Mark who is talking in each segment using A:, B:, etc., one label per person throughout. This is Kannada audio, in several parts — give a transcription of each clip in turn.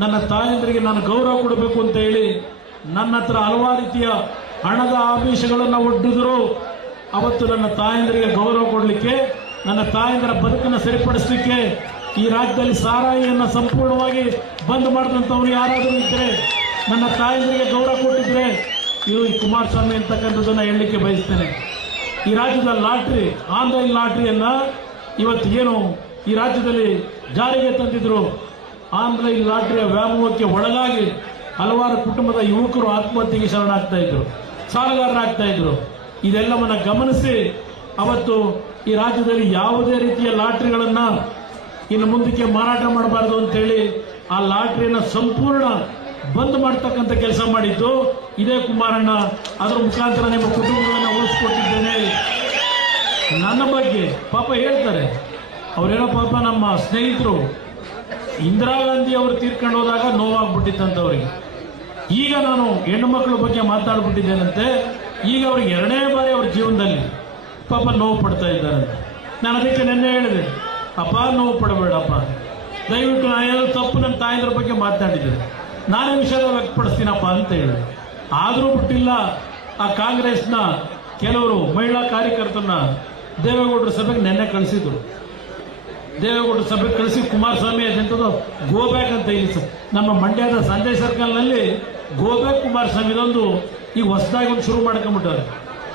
A: ನನ್ನ ತಾಯಂದ್ರಿಗೆ ನಾನು ಗೌರವ ಕೊಡಬೇಕು ಅಂತ ಹೇಳಿ ನನ್ನ ಹತ್ರ ಹಲವಾರು ರೀತಿಯ ಹಣದ ಆಮಿಷಗಳನ್ನು ಒಡ್ಡಿದ್ರು. ಅವತ್ತು ನನ್ನ ತಾಯಂದ್ರಿಗೆ ಗೌರವ ಕೊಡಲಿಕ್ಕೆ, ನನ್ನ ತಾಯಂದಿರ ಬದುಕನ್ನು ಸರಿಪಡಿಸಲಿಕ್ಕೆ ಈ ರಾಜ್ಯದಲ್ಲಿ ಸಾರಾಯಿಯನ್ನು ಸಂಪೂರ್ಣವಾಗಿ ಬಂದ್ ಮಾಡಿದಂಥವ್ರು ಯಾರಾದರೂ ಇದ್ದರೆ ನನ್ನ ತಾಯಂದ್ರಿಗೆ ಗೌರವ ಕೊಟ್ಟಿದ್ರೆ ಇವರು ಈ ಕುಮಾರಸ್ವಾಮಿ ಅಂತಕ್ಕಂಥದ್ದನ್ನು ಹೇಳಲಿಕ್ಕೆ ಬಯಸ್ತೇನೆ. ಈ ರಾಜ್ಯದ ಲಾಟ್ರಿ, ಆನ್ಲೈನ್ ಲಾಟ್ರಿಯನ್ನು ಇವತ್ತು ಏನು ಈ ರಾಜ್ಯದಲ್ಲಿ ಜಾರಿಗೆ ತಂದಿದ್ರು ಆನ್ಲೈನ್ ಲಾಟರಿಯ ವ್ಯಾಮೋಹಕ್ಕೆ ಒಳಗಾಗಿ ಹಲವಾರು ಕುಟುಂಬದ ಯುವಕರು ಆತ್ಮಹತ್ಯೆಗೆ ಶರಣಾಗ್ತಾ ಇದ್ರು, ಸಾಲಗಾರರಾಗ್ತಾ ಇದ್ರು. ಇದೆಲ್ಲವನ್ನ ಗಮನಿಸಿ ಅವತ್ತು ಈ ರಾಜ್ಯದಲ್ಲಿ ಯಾವುದೇ ರೀತಿಯ ಲಾಟ್ರಿಗಳನ್ನ ಇನ್ನು ಮುಂದಕ್ಕೆ ಮಾರಾಟ ಮಾಡಬಾರದು ಅಂತೇಳಿ ಆ ಲಾಟ್ರಿಯನ್ನ ಸಂಪೂರ್ಣ ಬಂದ್ ಮಾಡ್ತಕ್ಕಂಥ ಕೆಲಸ ಮಾಡಿದ್ದು ಇದೇ ಕುಮಾರಣ್ಣ. ಅದರ ಮುಖಾಂತರ ನಿಮ್ಮ ಕುಟುಂಬಗಳನ್ನು ಉಳಿಸ್ಕೊಟ್ಟಿದ್ದೇನೆ. ನನ್ನ ಬಗ್ಗೆ ಪಾಪ ಹೇಳ್ತಾರೆ. ಅವರೇನೋ ಪಾಪ ನಮ್ಮ ಸ್ನೇಹಿತರು ಇಂದಿರಾ ಗಾಂಧಿ ಅವರು ತೀರ್ಕೊಂಡು ಹೋದಾಗ ನೋವಾಗ್ಬಿಟ್ಟಿತ್ತಂತವ್ರಿಗೆ. ಈಗ ನಾನು ಹೆಣ್ಣು ಮಕ್ಕಳ ಬಗ್ಗೆ ಮಾತಾಡ್ಬಿಟ್ಟಿದ್ದೇನಂತೆ, ಈಗ ಅವ್ರಿಗೆ ಎರಡನೇ ಬಾರಿ ಅವ್ರ ಜೀವನದಲ್ಲಿ ಪಾಪ ನೋವು ಪಡ್ತಾ ಇದ್ದಾರಂತೆ. ನಾನು ಅದಕ್ಕೆ ನಿನ್ನೆ ಹೇಳಿದೆ, ಅಪ್ಪ, ನೋವು ಪಡಬೇಡಪ್ಪ. ದಯವಿಟ್ಟು ನಾನು ಏನಾದ್ರು ತಪ್ಪು ನನ್ನ ತಾಯಂದ್ರ ಬಗ್ಗೆ ಮಾತನಾಡಿದ್ದೆ ನಾನೇ ವಿಷಯ ವ್ಯಕ್ತಪಡಿಸ್ತೀನಪ್ಪ ಅಂತ ಹೇಳಿದೆ ಆದರೂ ಬಿಟ್ಟಿಲ್ಲ, ಆ ಕಾಂಗ್ರೆಸ್ನ ಕೆಲವರು ಮಹಿಳಾ ಕಾರ್ಯಕರ್ತರನ್ನ ದೇವೇಗೌಡರ ಸಭೆಗೆ ನೆನ್ನೆ ಕಳಿಸಿದ್ರು. ದೇವೇಗೌಡರ ಸಭೆಗೆ ಕಳಿಸಿ ಕುಮಾರಸ್ವಾಮಿ ಗೋ ಗೋಬ್ಯಾಕ್ ಅಂತ ಇಲ್ಲಿ ಸರ್. ನಮ್ಮ ಮಂಡ್ಯದ ಸಂಜಯ್ ಸರ್ಕಲ್ನಲ್ಲಿ ಗೋಬ್ಯಾಕ್ ಕುಮಾರಸ್ವಾಮಿ ಇದೊಂದು ಈಗ ಹೊಸದಾಗಿ ಒಂದು ಶುರು ಮಾಡ್ಕೊಂಡ್ಬಿಟ್ಟವ್ರೆ.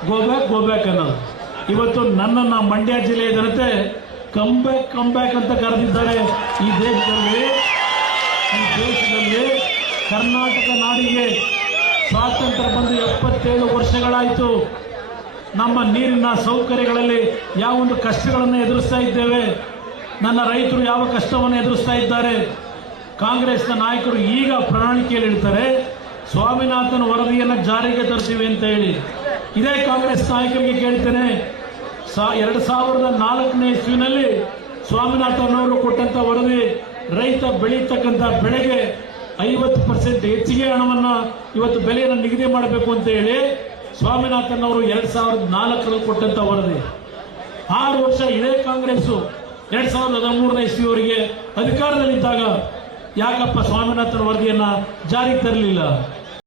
A: ಗೋಬ್ಯಾಕ್ ಗೋಬ್ಯಾಕ್ ಅನ್ನೋದು. ಇವತ್ತು ನನ್ನನ್ನು ಮಂಡ್ಯ ಜಿಲ್ಲೆಯ ಜನತೆ ಕಮ್ ಬ್ಯಾಕ್ ಕಮ್ ಬ್ಯಾಕ್ ಅಂತ ಕರೆದಿದ್ದಾರೆ. ಈ ದೇಶದಲ್ಲಿ ಈ ದೇಶದಲ್ಲಿ ಕರ್ನಾಟಕ ನಾಡಿಗೆ ಸ್ವಾತಂತ್ರ್ಯ ಬಂದು ಎಪ್ಪತ್ತೇಳು ವರ್ಷಗಳಾಯಿತು. ನಮ್ಮ ನೀರಿನ ಸೌಕರ್ಯಗಳಲ್ಲಿ ಯಾವ ಒಂದು ಕಷ್ಟಗಳನ್ನು ಎದುರಿಸ್ತಾ ಇದ್ದೇವೆ. ನನ್ನ ರೈತರು ಯಾವ ಕಷ್ಟವನ್ನು ಎದುರಿಸ್ತಾ ಇದ್ದಾರೆ? ಕಾಂಗ್ರೆಸ್ನ ನಾಯಕರು ಈಗ ಪ್ರಣಾಳಿಕೆಯಲ್ಲಿ ಇಡ್ತಾರೆ ಸ್ವಾಮಿನಾಥನ್ ವರದಿಯನ್ನು ಜಾರಿಗೆ ತರ್ತೀವಿ ಅಂತ ಹೇಳಿ. ಇದೇ ಕಾಂಗ್ರೆಸ್ ನಾಯಕರಿಗೆ ಕೇಳ್ತೇನೆ, ಸಾ, ಎರಡು ಸಾವಿರದ ನಾಲ್ಕನೇ ಇಸ್ವಿನಲ್ಲಿ ಸ್ವಾಮಿನಾಥನ್ ಅವರು ಕೊಟ್ಟಂತ ವರದಿ, ರೈತ ಬೆಳೀತಕ್ಕಂಥ ಬೆಳೆಗೆ ಐವತ್ತು ಪರ್ಸೆಂಟ್ ಹೆಚ್ಚಿಗೆ ಹಣವನ್ನ ಇವತ್ತು ಬೆಲೆಯನ್ನು ನಿಗದಿ ಮಾಡಬೇಕು ಅಂತ ಹೇಳಿ ಸ್ವಾಮಿನಾಥನ್ ಅವರು ಎರಡ್ ಸಾವಿರದ ನಾಲ್ಕರಲ್ಲಿ ಕೊಟ್ಟಂತ ವರದಿ. ಆರು ವರ್ಷ ಇದೇ ಕಾಂಗ್ರೆಸ್ ಎರಡ್ ಸಾವಿರದ ಹದಿಮೂರನೇ ಇಸ್ವಿಯವರಿಗೆ ಅಧಿಕಾರದಲ್ಲಿದ್ದಾಗ ಯಾಕಪ್ಪ ಸ್ವಾಮಿನಾಥನ್ ವರದಿಯನ್ನ ಜಾರಿಗೆ ತರಲಿಲ್ಲ?